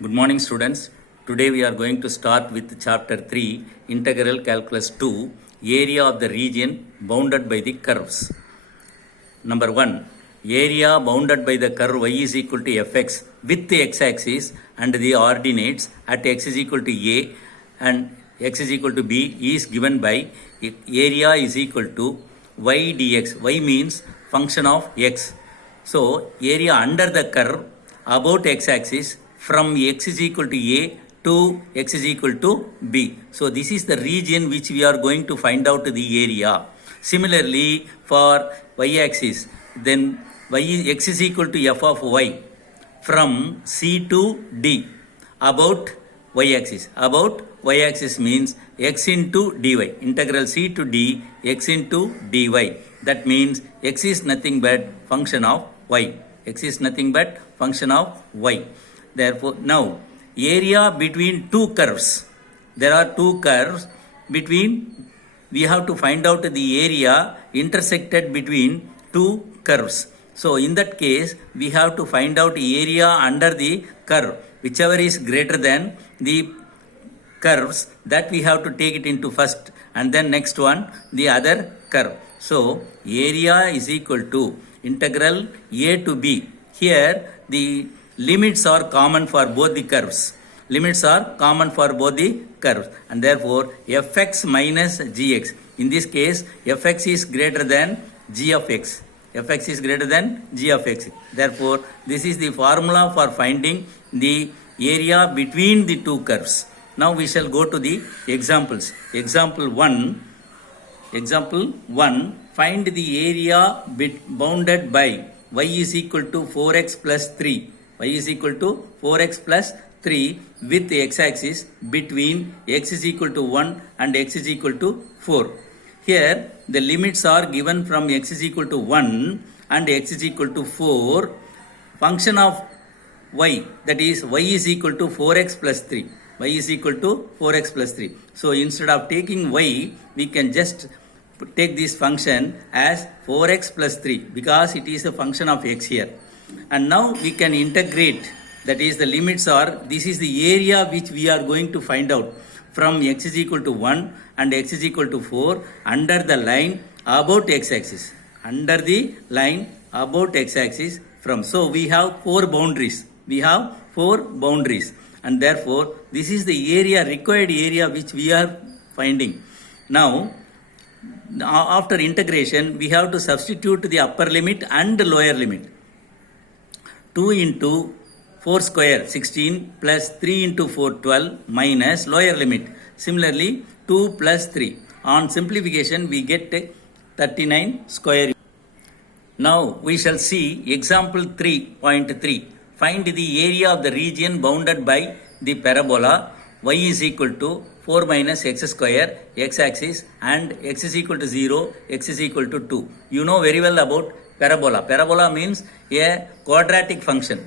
Good morning, students. Today we are going to start with chapter 3, Integral Calculus 2, Area of the region bounded by the curves. Number 1, area bounded by the curve y is equal to fx with the x-axis and the ordinates at x is equal to a and x is equal to b is given by area is equal to y dx. Y means function of x. So, area under the curve about x-axis from x is equal to a to x is equal to b. So, this is the region which we are going to find out the area. Similarly, for y-axis, then x is equal to f of y from c to d about y-axis. About y-axis means x into dy. Integral c to d x into dy. That means x is nothing but function of y. X is nothing but function of y. Therefore, now area between two curves. There are two curves between. We have to find out the area intersected between two curves. So, in that case, we have to find out area under the curve. Whichever is greater than the curves, that we have to take it into first, and then next one, the other curve. So, area is equal to integral a to b. Here, the limits are common for both the curves. Limits are common for both the curves, and therefore fx minus gx. In this case, fx is greater than g of x. Fx is greater than g of x. Therefore, this is the formula for finding the area between the two curves. Now we shall go to the examples. Example 1. Find the area bounded by y is equal to 4x plus 3. Y is equal to 4x plus 3 with the x-axis between x is equal to 1 and x is equal to 4. Here the limits are given from x is equal to 1 and x is equal to 4. Function of y, that is y is equal to 4x plus 3. Y is equal to 4x plus 3. So instead of taking y, we can just take this function as 4x plus 3 because it is a function of x here. And now we can integrate, that is the limits are, this is the area which we are going to find out from x is equal to 1 and x is equal to 4 under the line about x-axis. Under the line about x-axis from. So we have four boundaries. And therefore this is the area, required area which we are finding. Now after integration we have to substitute the upper limit and the lower limit. 2 into 4 square 16 plus 3 into 4 12 minus lower limit. Similarly 2 plus 3. On simplification we get 39 square. Now we shall see example 3.3. Find the area of the region bounded by the parabola y is equal to 4 minus x square x-axis and x is equal to 0, x is equal to 2. You know very well about parabola. Parabola means a quadratic function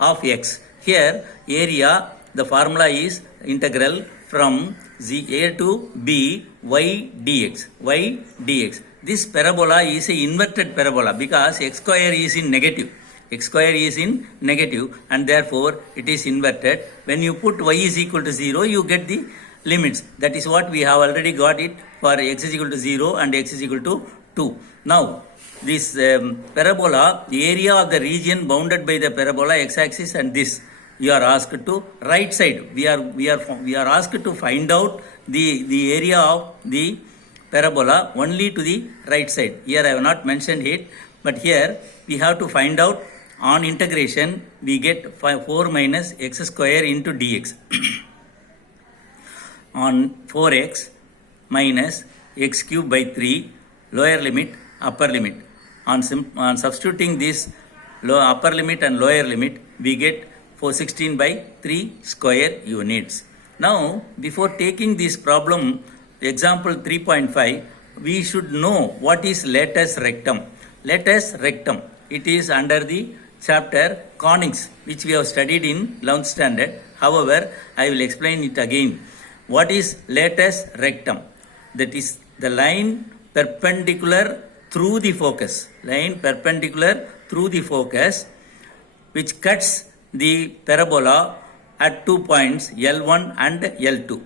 of x. Here area, the formula is integral from a to b y dx. This parabola is an inverted parabola because x square is in negative. And therefore it is inverted. When you put y is equal to 0, you get the limits. That is what we have already got it for x is equal to 0 and x is equal to 2. Now this parabola, the area of the region bounded by the parabola x-axis and this, you are asked to right side. We are asked to find out the area of the parabola only to the right side. Here I have not mentioned it, but here we have to find out. On integration we get 4 minus x square into dx on 4x minus x cube by 3 lower limit upper limit. On substituting this upper limit and lower limit, we get 416 by 3 square units. Now before taking this problem, example 3.5, we should know what is latus rectum. Latus rectum, it is under the chapter conics which we have studied in 11th standard. However, I will explain it again. What is latus rectum? That is the line perpendicular through the focus. Line perpendicular through the focus which cuts the parabola at 2 points L1 and L2.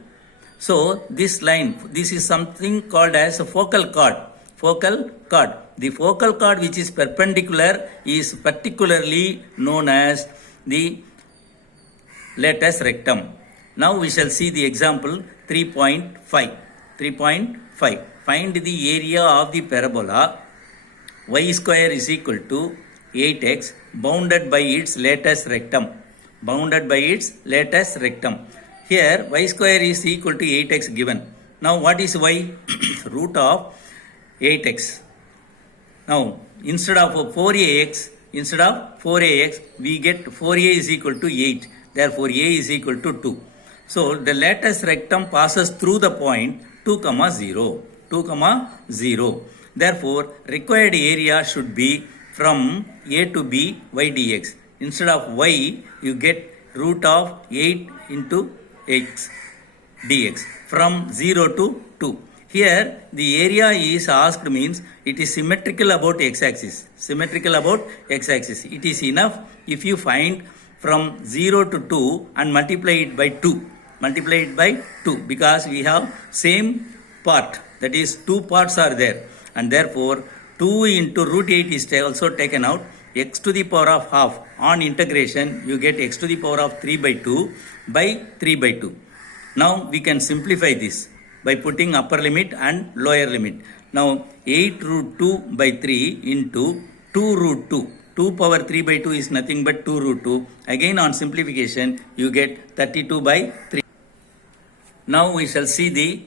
So this line, this is something called as a focal chord. Focal chord. The focal chord which is perpendicular is particularly known as the latus rectum. Now we shall see the example 3.5. 3.5. Find the area of the parabola y square is equal to 8x bounded by its latus rectum. Bounded by its latus rectum. Here y square is equal to 8x given. Now what is y? Root of 8x. Now instead of 4ax, we get 4a is equal to 8. Therefore a is equal to 2. So the latus rectum passes through the point 2, 0. 2, 0. Therefore required area should be from a to b y dx. Instead of y, you get root of 8 into x dx from 0 to 2. Here the area is asked means it is symmetrical about x-axis. Symmetrical about x-axis. It is enough if you find from 0 to 2 and multiply it by 2. Multiply it by 2 because we have same part. That is 2 parts are there. And therefore 2 into root 8 is also taken out. X to the power of half on integration you get x to the power of 3 by 2 by 3 by 2. Now we can simplify this by putting upper limit and lower limit. Now 8 root 2 by 3 into 2 root 2. 2 power 3 by 2 is nothing but 2 root 2. Again on simplification you get 32 by 3. Now we shall see the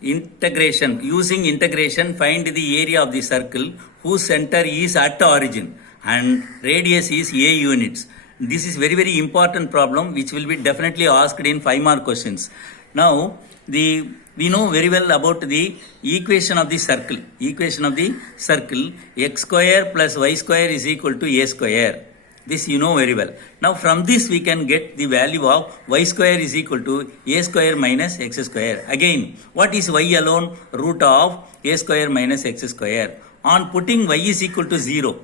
integration. Using integration find the area of the circle whose center is at the origin and radius is a units. This is very important problem which will be definitely asked in 5 mark questions. Now we know very well about the equation of the circle. Equation of the circle x square plus y square is equal to a square. This you know very well. Now from this we can get the value of y square is equal to a square minus x square. Again, what is y alone? Root of a square minus x square. On putting y is equal to 0,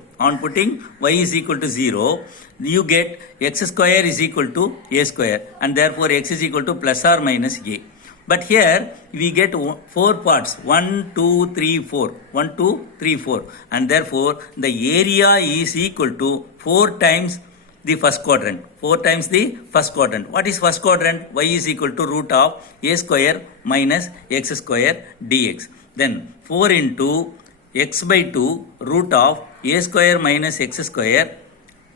you get x square is equal to a square and therefore x is equal to plus or minus a. But here we get 4 parts 1, 2, 3, 4. 1, 2, 3, 4. And therefore the area is equal to 4 times the first quadrant. 4 times the first quadrant. What is first quadrant? Y is equal to root of a square minus x square dx. Then 4 into x by 2 root of a square minus x square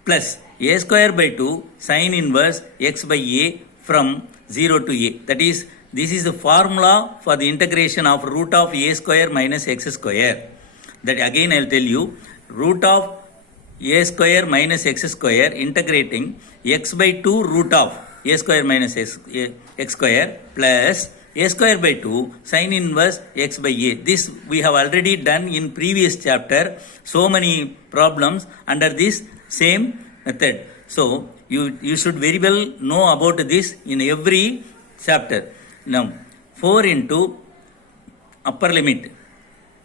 plus a square by 2 sin inverse x by a from 0 to a. That is, this is the formula for the integration of root of a square minus x square. That again I will tell you, root of a square minus x square integrating x by 2 root of a square minus x square plus a square by 2 sin inverse x by a. This we have already done in previous chapter. So many problems under this same method. So you should very well know about this in every chapter. Now 4 into upper limit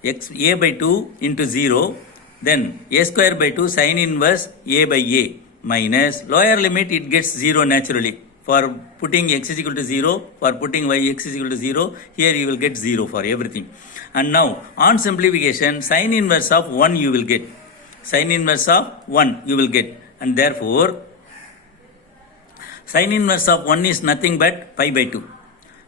x a by 2 into 0, then a square by 2 sin inverse a by a minus lower limit it gets 0 naturally. For putting x is equal to 0, for putting y x is equal to 0, here you will get 0 for everything. And now on simplification sin inverse of 1 you will get. Sin inverse of 1 you will get. And therefore sin inverse of 1 is nothing but pi by 2.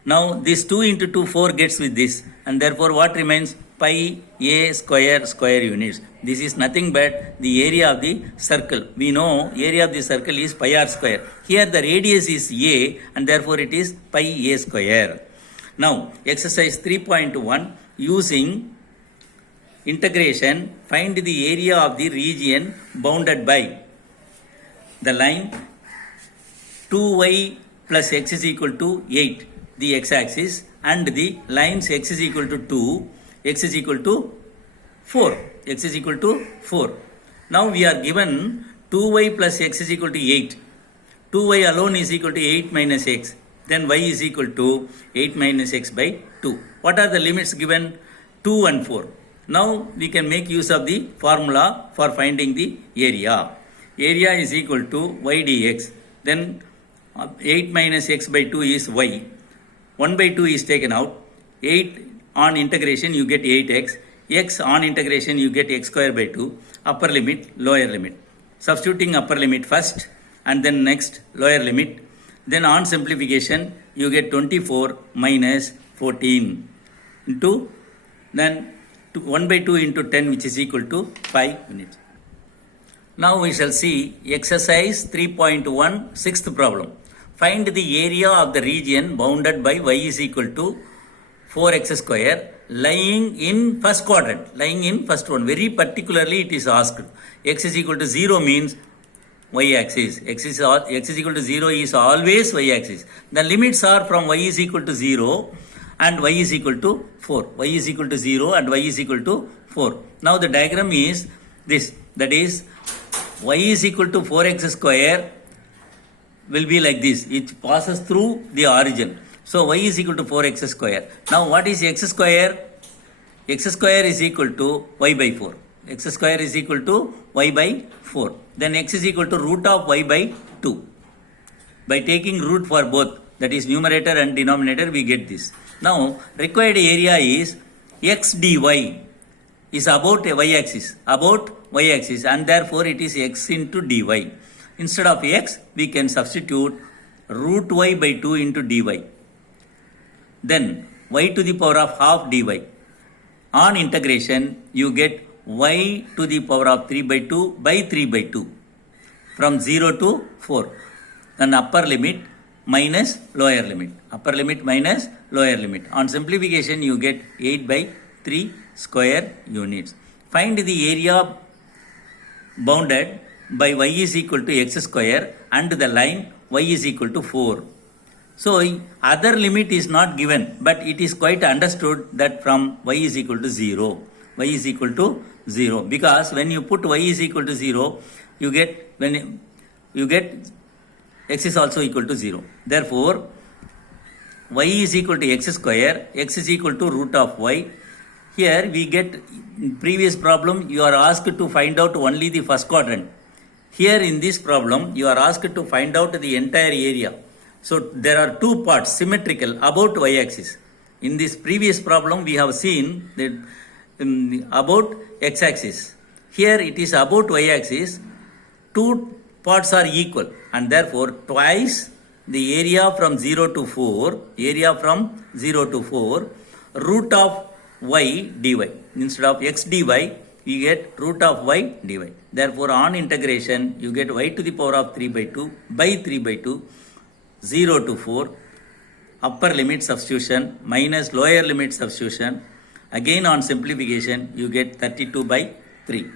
Now this 2 into 2 4 gets with this and therefore what remains? Pi a square units. This is nothing but the area of the circle. We know area of the circle is pi r square. Here the radius is a and therefore it is pi a square. Now exercise 3.1 using integration find the area of the region bounded by the line 2y plus x is equal to 8, the x-axis, and the lines x is equal to 2, x is equal to 4. X is equal to 4. Now we are given 2y plus x is equal to 8. 2y alone is equal to 8 minus x. Then y is equal to 8 minus x by 2. What are the limits given? 2 and 4. Now we can make use of the formula for finding the area. area is equal to y dx. Then 8 minus x by 2 is y. 1 by 2 is taken out. 8 on integration you get 8x. X on integration you get x square by 2. Upper limit, lower limit. Substituting upper limit first and then next lower limit. Then on simplification you get 24 minus 14 into then 1 by 2 into 10 which is equal to 5 units. Now we shall see exercise 3.1 sixth problem. Find the area of the region bounded by y is equal to 4x square lying in first quadrant. Lying in first one. Very particularly it is asked. X is equal to 0 means y-axis. X is equal to 0 is always y-axis. The limits are from y is equal to 0 and y is equal to 4. Y is equal to 0 and y is equal to 4. Now the diagram is this. That is y is equal to 4x square will be like this. It passes through the origin. So y is equal to 4x square. Now what is x square? X square is equal to y by 4. X square is equal to y by 4. Then x is equal to root of y by 2. By taking root for both, that is numerator and denominator, we get this. Now required area is x dy is about a y-axis, and therefore it is x into dy. Instead of x, we can substitute root y by 2 into dy. Then y to the power of half dy. On integration, you get y to the power of 3 by 2 by 3 by 2 from 0 to 4. Then upper limit minus lower limit. Upper limit minus lower limit. On simplification, you get 8 by 3 square units. Find the area bounded by y is equal to x square and the line y is equal to 4. So other limit is not given, but it is quite understood that from y is equal to 0. Y is equal to 0 because when you put y is equal to 0, you get x is also equal to 0. Therefore, y is equal to x square, x is equal to root of y. Here we get, in previous problem you are asked to find out only the first quadrant. Here in this problem you are asked to find out the entire area. So there are two parts symmetrical about y-axis. In this previous problem we have seen that about x-axis. Here it is about y-axis. Two parts are equal and therefore twice the area from 0 to 4, root of y dy. Instead of x dy, you get root of y dy. Therefore, on integration, you get y to the power of 3 by 2 by 3 by 2, 0 to 4. Upper limit substitution minus lower limit substitution. Again on simplification, you get 32 by 3.